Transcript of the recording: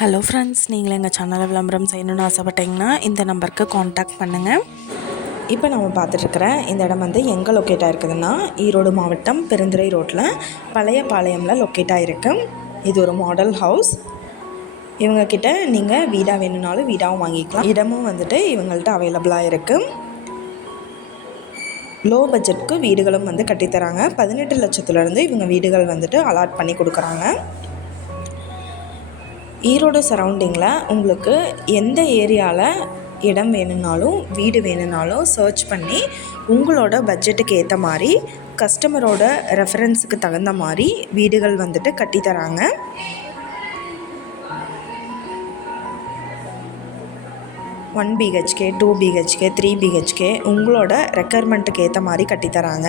Hello friends நீங்கள் எங்கள் சேனலை விளம்பரம் செய்யணும்னு ஆசைப்பட்டீங்கன்னா இந்த நம்பருக்கு காண்டாக்ட் பண்ணுங்கள் இப்போ நம்ம பார்த்துட்ருக்குற இந்த இடம் வந்து எங்கே லொக்கேட்டாக இருக்குதுன்னா ஈரோடு மாவட்டம் பெருந்துறை ரோட்டில் பழைய பாளையமில் லொக்கேட்டாக இருக்குது இது ஒரு மாடல் ஹவுஸ் இவங்கக்கிட்ட நீங்கள் வீடாக வேணும்னாலும் வீடாகவும் வாங்கிக்கலாம். இடமும் வந்துட்டு இவங்கள்ட்ட அவைலபிளாக இருக்குது லோ பட்ஜெட்க்கு வீடுகளும் வந்து கட்டித்தராங்க. பதினெட்டு லட்சத்துலேருந்து இவங்க வீடுகள் வந்துட்டு அலாட் பண்ணி கொடுக்குறாங்க. ஈரோடு சரௌண்டிங்கில் உங்களுக்கு எந்த ஏரியாவில் இடம் வேணும்னாலும் வீடு வேணும்னாலும் சர்ச் பண்ணி உங்களோட பட்ஜெட்டுக்கு ஏற்ற மாதிரி கஸ்டமரோட ரெஃபரன்ஸுக்கு தகுந்த மாதிரி வீடுகள் வந்துட்டு கட்டித்தராங்க one BHK two BHK three BHK உங்களோட ரெக்குயர்மெண்ட்டுக்கு ஏற்ற மாதிரி கட்டித்தராங்க